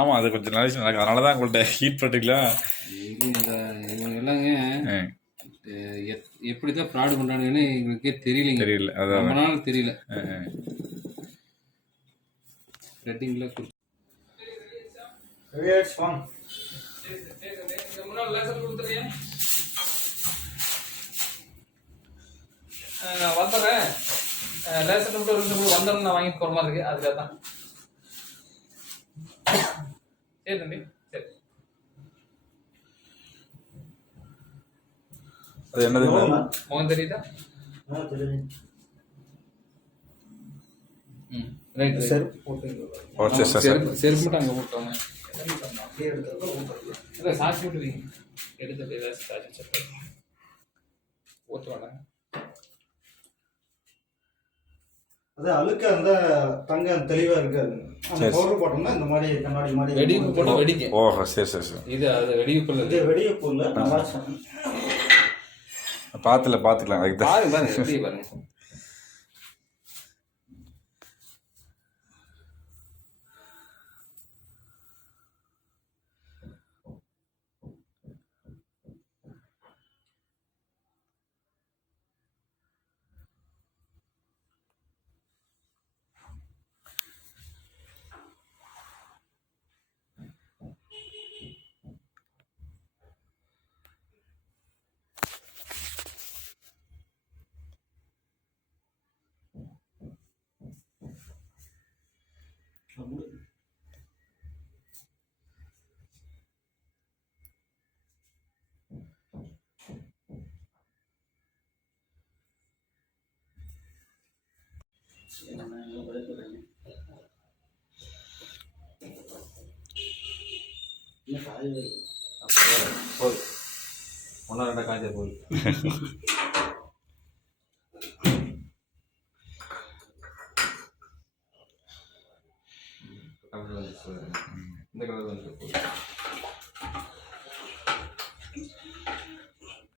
ஆமாம், அது கொஞ்சம் நாளைக்கு நடக்கும். அதனால தான் உங்கள்கிட்ட ஹீட் பண்ணிக்கலாம். இவங்க எல்லாங்க எப்படி தான் ஃப்ராடு பண்ணுறாங்கன்னு எங்களுக்கே தெரியலைங்க. தெரியல, அதான் ரொம்ப நாள் தெரியல. ரெட்டிங்கில் நான் வந்துடுறேன். லேசர் மட்டும் 2 கூட வந்துடும். நான் வாங்கிட்டு போகிற மாதிரி இருக்கு. அதுக்காக தான். சரி தம்பி, சரி. அது என்னது முகம் தெரியுதா? ரைட். செருப்பு மட்டும் அங்கே போட்டோங்க. இல்லை சாட்சி விட்டு வைங்க. எடுத்து ஏதாச்சும் சாட்சி ஊற்றுவாங்க. அது அழுக்க அந்த தங்கம் தெளிவா இருக்காது. அந்த பவுடர் போட்டோம்னா இந்த மாதிரி கண்ணாடி மாதிரி வெடிப்பு போட்டு வெடிக்க. ஓஹோ, சரி. இது அது வெடிப்பு இல்லை. இது வெடிப்பு இல்லை. நல்லா பார்த்துக்கலாம். பாருங்க எப்படி பாருங்க. ஒன்றா ரெண்டா காய்ச்சல் போகுது. இந்த கலர் வந்து